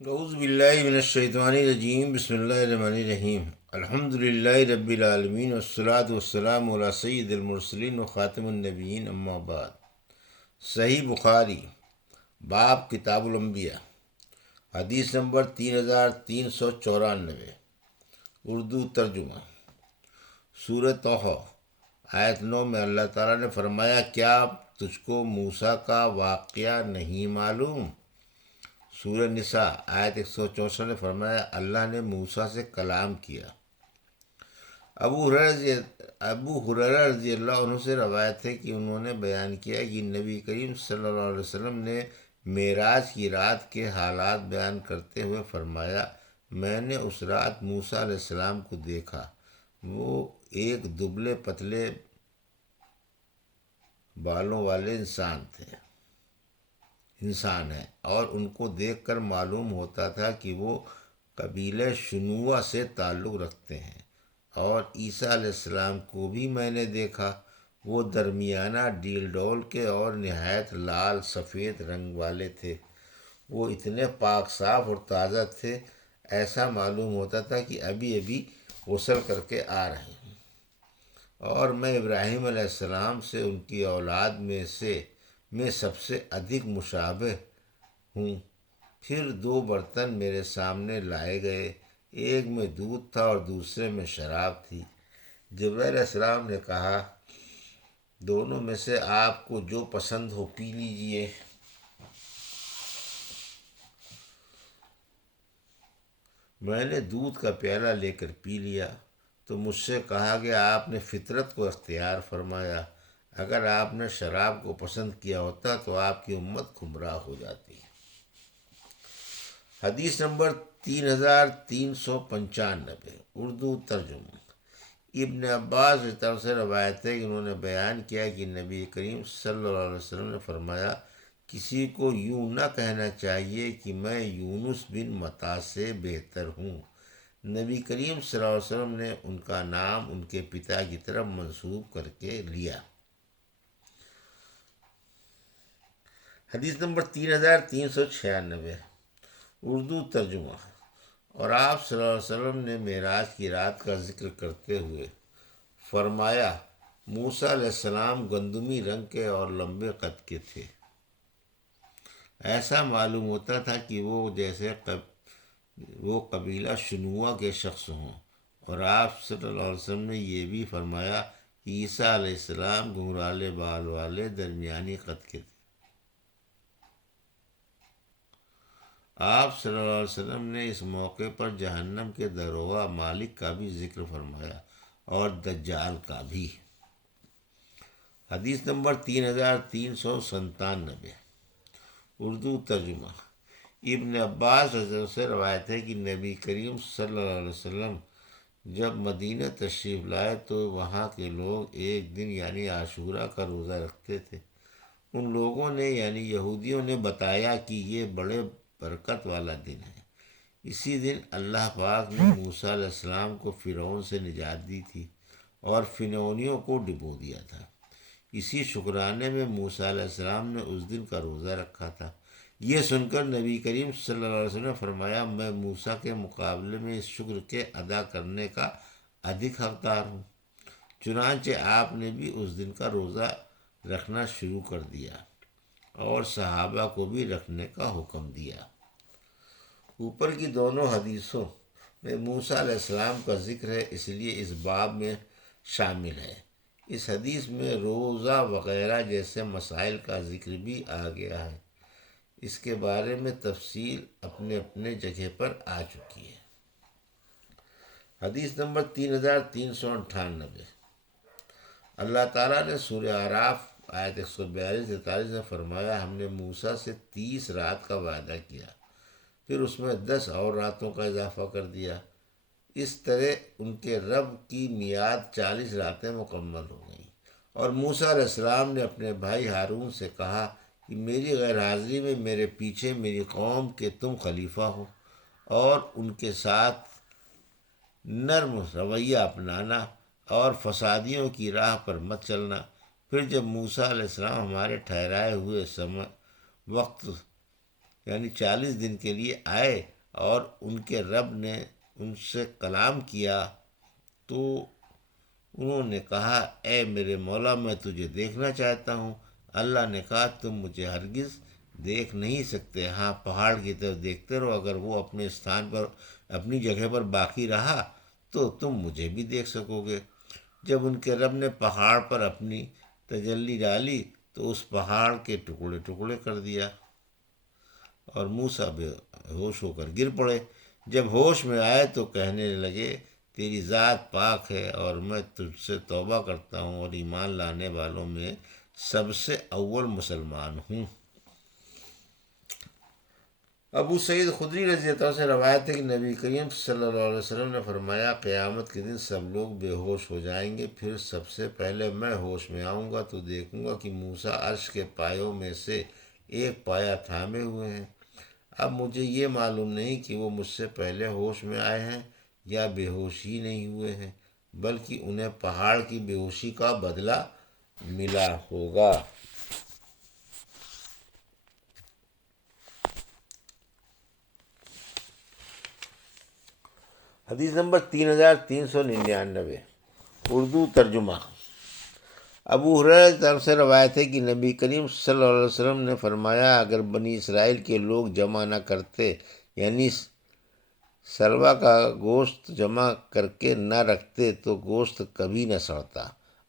اعوذ باللہ من الشیطان الرجیم، بسم اللہ الرحمن الرحیم، الحمد للہ رب العالمین، والصلاة والسلام علی سید المرسلین و خاتم النبیین، اما بعد۔ صحیح بخاری، باب کتاب الانبیاء، حدیث نمبر 3394، اردو ترجمہ۔ سورہ طہ آیت 9 میں اللہ تعالیٰ نے فرمایا، کیا تجھ کو موسیٰ کا واقعہ نہیں معلوم؟ سورہ نساء آیت 164 نے فرمایا، اللہ نے موسیٰ سے کلام کیا۔ ابو ہریرہ رضی اللہ عنہ سے روایت ہے کہ انہوں نے بیان کیا کہ نبی کریم صلی اللہ علیہ وسلم نے معراج کی رات کے حالات بیان کرتے ہوئے فرمایا، میں نے اس رات موسیٰ علیہ السلام کو دیکھا۔ وہ ایک دبلے پتلے بالوں والے انسان ہیں، اور ان کو دیکھ کر معلوم ہوتا تھا کہ وہ قبیلہ شنوہ سے تعلق رکھتے ہیں۔ اور عیسیٰ علیہ السلام کو بھی میں نے دیکھا، وہ درمیانہ ڈیل ڈول کے اور نہایت لال سفید رنگ والے تھے۔ وہ اتنے پاک صاف اور تازہ تھے، ایسا معلوم ہوتا تھا کہ ابھی ابھی غسل کر کے آ رہے ہیں۔ اور میں ابراہیم علیہ السلام سے ان کی اولاد میں سب سے ادھک مشابہ ہوں۔ پھر دو برتن میرے سامنے لائے گئے، ایک میں دودھ تھا اور دوسرے میں شراب تھی۔ جبرائیل علیہ السلام نے کہا، دونوں میں سے آپ کو جو پسند ہو پی لیجئے۔ میں نے دودھ کا پیالہ لے کر پی لیا تو مجھ سے کہا کہ آپ نے فطرت کو اختیار فرمایا، اگر آپ نے شراب کو پسند کیا ہوتا تو آپ کی امت گمراہ ہو جاتی۔ حدیث نمبر 3395، اردو ترجمہ۔ ابن عباس کی طرف سے روایت ہے کہ انہوں نے بیان کیا کہ نبی کریم صلی اللہ علیہ وسلم نے فرمایا، کسی کو یوں نہ کہنا چاہیے کہ میں یونس بن متی سے بہتر ہوں۔ نبی کریم صلی اللہ علیہ وسلم نے ان کا نام ان کے پتا کی طرف منسوب کر کے لیا۔ حدیث نمبر 3396، اردو ترجمہ۔ اور آپ صلی اللہ علیہ وسلم نے معراج کی رات کا ذکر کرتے ہوئے فرمایا، موسیٰ علیہ السلام گندمی رنگ کے اور لمبے قد کے تھے، ایسا معلوم ہوتا تھا کہ وہ جیسے وہ قبیلہ شنوہ کے شخص ہوں۔ اور آپ صلی اللہ علیہ وسلم نے یہ بھی فرمایا کہ عیسیٰ علیہ السلام گھنگرالے بال والے درمیانی قد کے تھے۔ آپ صلی اللہ علیہ وسلم نے اس موقع پر جہنم کے داروغہ مالک کا بھی ذکر فرمایا اور دجال کا بھی۔ حدیث نمبر 3397، اردو ترجمہ۔ ابن عباس رضی اللہ عنہ سے روایت ہے کہ نبی کریم صلی اللہ علیہ وسلم جب مدینہ تشریف لائے تو وہاں کے لوگ ایک دن یعنی عاشوراء کا روزہ رکھتے تھے۔ ان لوگوں نے یعنی یہودیوں نے بتایا کہ یہ بڑے برکت والا دن ہے۔ اسی دن اللہ پاک نے موسیٰ علیہ السلام کو فرعون سے نجات دی تھی اور فرعونیوں کو ڈبو دیا تھا۔ اسی شکرانے میں موسیٰ علیہ السلام نے اس دن کا روزہ رکھا تھا۔ یہ سن کر نبی کریم صلی اللہ علیہ وسلم نے فرمایا، میں موسیٰ کے مقابلے میں اس شکر کے ادا کرنے کا ادھک حقدار ہوں۔ چنانچہ آپ نے بھی اس دن کا روزہ رکھنا شروع کر دیا اور صحابہ کو بھی رکھنے کا حکم دیا۔ اوپر کی دونوں حدیثوں میں موسیٰ علیہ السلام کا ذکر ہے، اس لیے اس باب میں شامل ہے۔ اس حدیث میں روزہ وغیرہ جیسے مسائل کا ذکر بھی آ گیا ہے، اس کے بارے میں تفصیل اپنے اپنے جگہ پر آ چکی ہے۔ حدیث نمبر 3398، اللہ تعالیٰ نے سورہ اعراف آیت 142-43 میں فرمایا، ہم نے موسیٰ سے 30 رات کا وعدہ کیا، پھر اس میں 10 اور راتوں کا اضافہ کر دیا۔ اس طرح ان کے رب کی میعاد 40 راتیں مکمل ہو گئیں۔ اور موسیٰ علیہ السلام نے اپنے بھائی ہارون سے کہا کہ میری غیر حاضری میں میرے پیچھے میری قوم کے تم خلیفہ ہو، اور ان کے ساتھ نرم رویہ اپنانا اور فسادیوں کی راہ پر مت چلنا۔ پھر جب موسیٰ علیہ السلام ہمارے ٹھہرائے ہوئے وقت یعنی 40 دن کے لیے آئے اور ان کے رب نے ان سے کلام کیا تو انہوں نے کہا اے میرے مولا میں تجھے دیکھنا چاہتا ہوں۔ اللہ نے کہا تم مجھے ہرگز دیکھ نہیں سکتے، ہاں پہاڑ کی طرف دیکھتے رہو، اگر وہ اپنے استھان پر اپنی جگہ پر باقی رہا تو تم مجھے بھی دیکھ سکو گے۔ جب ان کے رب نے پہاڑ پر اپنی تجلی ڈالی تو اس پہاڑ کے ٹکڑے ٹکڑے کر دیا اور موسیٰ بے ہوش ہو کر گر پڑے۔ جب ہوش میں آئے تو کہنے لگے تیری ذات پاک ہے اور میں تجھ سے توبہ کرتا ہوں اور ایمان لانے والوں میں سب سے اول مسلمان ہوں۔ ابو سعید خدری رضی اللہ عنہ سے روایت ہے کہ نبی کریم صلی اللہ علیہ وسلم نے فرمایا قیامت کے دن سب لوگ بے ہوش ہو جائیں گے، پھر سب سے پہلے میں ہوش میں آؤں گا تو دیکھوں گا کہ موسیٰ عرش کے پایوں میں سے ایک پایا تھامے ہوئے ہیں۔ اب مجھے یہ معلوم نہیں کہ وہ مجھ سے پہلے ہوش میں آئے ہیں یا بے ہوش ہی نہیں ہوئے ہیں، بلکہ انہیں پہاڑ کی بے ہوشی کا بدلہ ملا ہوگا۔ حدیث نمبر 3399، اردو ترجمہ۔ ابو ہریرہ سے روایت ہے کہ نبی کریم صلی اللہ علیہ وسلم نے فرمایا اگر بنی اسرائیل کے لوگ جمع نہ کرتے، یعنی سروا کا گوشت جمع کر کے نہ رکھتے تو گوشت کبھی نہ سڑتا،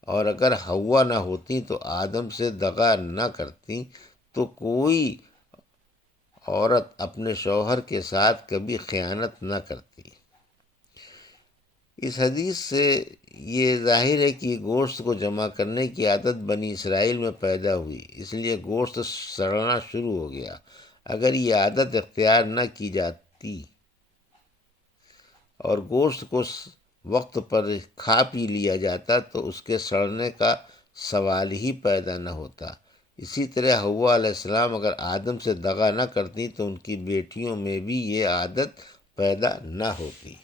اور اگر حوا نہ ہوتی تو آدم سے دغا نہ کرتی تو کوئی عورت اپنے شوہر کے ساتھ کبھی خیانت نہ کرتی۔ اس حدیث سے یہ ظاہر ہے کہ گوشت کو جمع کرنے کی عادت بنی اسرائیل میں پیدا ہوئی، اس لیے گوشت سڑنا شروع ہو گیا۔ اگر یہ عادت اختیار نہ کی جاتی اور گوشت کو وقت پر کھا پی لیا جاتا تو اس کے سڑنے کا سوال ہی پیدا نہ ہوتا۔ اسی طرح حوا علیہ السلام اگر آدم سے دغا نہ کرتی تو ان کی بیٹیوں میں بھی یہ عادت پیدا نہ ہوتی۔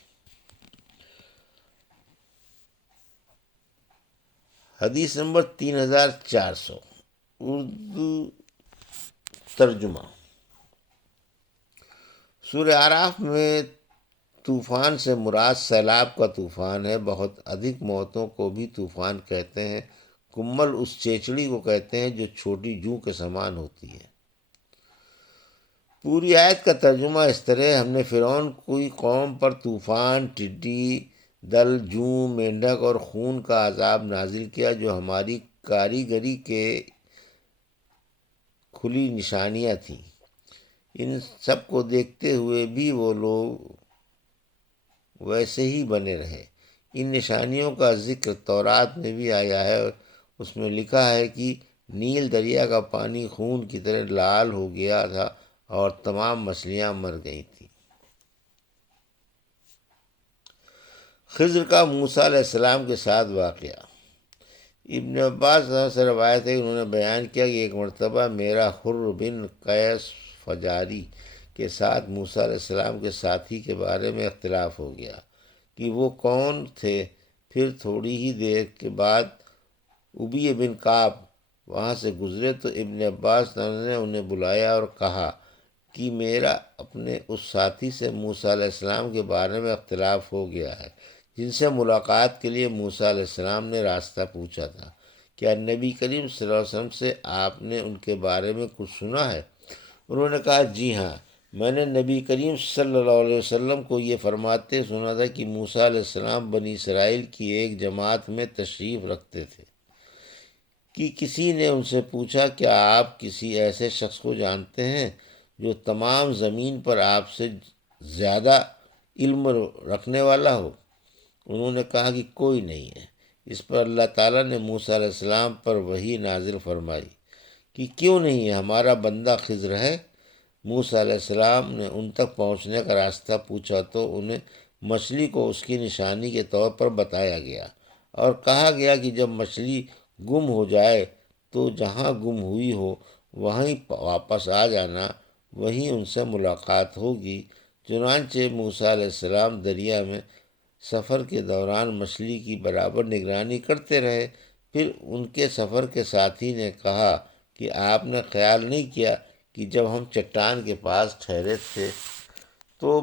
حدیث نمبر 3400، اردو ترجمہ۔ سورہ اعراف میں طوفان سے مراد سیلاب کا طوفان ہے۔ بہت ادھک موتوں کو بھی طوفان کہتے ہیں۔ کمل اس چیچڑی کو کہتے ہیں جو چھوٹی جوں کے سامان ہوتی ہے۔ پوری آیت کا ترجمہ اس طرح ہم نے فرعون کی قوم پر طوفان، ٹڈی دل، جوں، مینڈک اور خون کا عذاب نازل کیا جو ہماری کاریگری کے کھلی نشانیاں تھیں۔ ان سب کو دیکھتے ہوئے بھی وہ لوگ ویسے ہی بنے رہے۔ ان نشانیوں کا ذکر تورات میں بھی آیا ہے، اس میں لکھا ہے کہ نیل دریا کا پانی خون کی طرح لال ہو گیا تھا اور تمام مچھلیاں مر گئی تھیں۔ خضر کا موسیٰ علیہ السلام کے ساتھ واقعہ۔ ابن عباس سے روایت ہے کہ انہوں نے بیان کیا کہ ایک مرتبہ میرا حر بن قیس فجاری کے ساتھ موسیٰ علیہ السلام کے ساتھی کے بارے میں اختلاف ہو گیا کہ وہ کون تھے۔ پھر تھوڑی ہی دیر کے بعد ابی بن کعب وہاں سے گزرے تو ابن عباس نے انہیں بلایا اور کہا کہ میرا اپنے اس ساتھی سے موسیٰ علیہ السلام کے بارے میں اختلاف ہو گیا ہے جن سے ملاقات کے لیے موسیٰ علیہ السلام نے راستہ پوچھا تھا۔ کیا نبی کریم صلی اللہ علیہ وسلم سے آپ نے ان کے بارے میں کچھ سنا ہے؟ انہوں نے کہا جی ہاں، میں نے نبی کریم صلی اللہ علیہ وسلم کو یہ فرماتے سنا تھا کہ موسیٰ علیہ السلام بنی اسرائیل کی ایک جماعت میں تشریف رکھتے تھے کہ کسی نے ان سے پوچھا کیا آپ کسی ایسے شخص کو جانتے ہیں جو تمام زمین پر آپ سے زیادہ علم رکھنے والا ہو؟ انہوں نے کہا کہ کوئی نہیں ہے۔ اس پر اللہ تعالیٰ نے موسیٰ علیہ السلام پر وحی نازل فرمائی کہ کیوں نہیں ہے، ہمارا بندہ خضر ہے۔ موسیٰ علیہ السلام نے ان تک پہنچنے کا راستہ پوچھا تو انہیں مچھلی کو اس کی نشانی کے طور پر بتایا گیا اور کہا گیا کہ جب مچھلی گم ہو جائے تو جہاں گم ہوئی ہو وہیں واپس آ جانا، وہیں ان سے ملاقات ہوگی۔ چنانچہ موسیٰ علیہ السلام دریا میں سفر کے دوران مچھلی کی برابر نگرانی کرتے رہے۔ پھر ان کے سفر کے ساتھی نے کہا کہ آپ نے خیال نہیں کیا کہ جب ہم چٹان کے پاس ٹھہرے تھے تو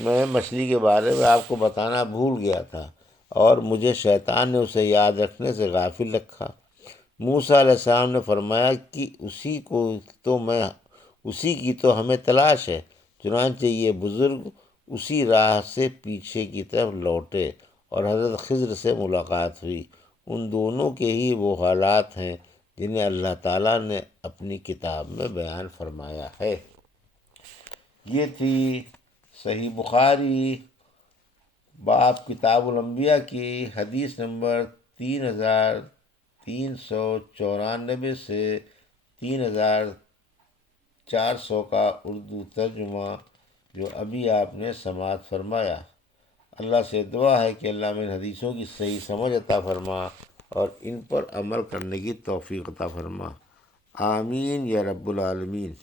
میں مچھلی کے بارے میں آپ کو بتانا بھول گیا تھا اور مجھے شیطان نے اسے یاد رکھنے سے غافل رکھا۔ موسیٰ علیہ السلام نے فرمایا کہ اسی کی تو ہمیں تلاش ہے۔ چنانچہ یہ بزرگ اسی راہ سے پیچھے کی طرف لوٹے اور حضرت خضر سے ملاقات ہوئی۔ ان دونوں کے ہی وہ حالات ہیں جنہیں اللہ تعالیٰ نے اپنی کتاب میں بیان فرمایا ہے۔ یہ تھی صحیح بخاری باب کتاب الانبیاء کی حدیث نمبر 3394 سے 3400 کا اردو ترجمہ جو ابھی آپ نے سماعت فرمایا۔ اللہ سے دعا ہے کہ اللہ میں ان حدیثوں کی صحیح سمجھ عطا فرما اور ان پر عمل کرنے کی توفیق عطا فرما۔ آمین یا رب العالمین۔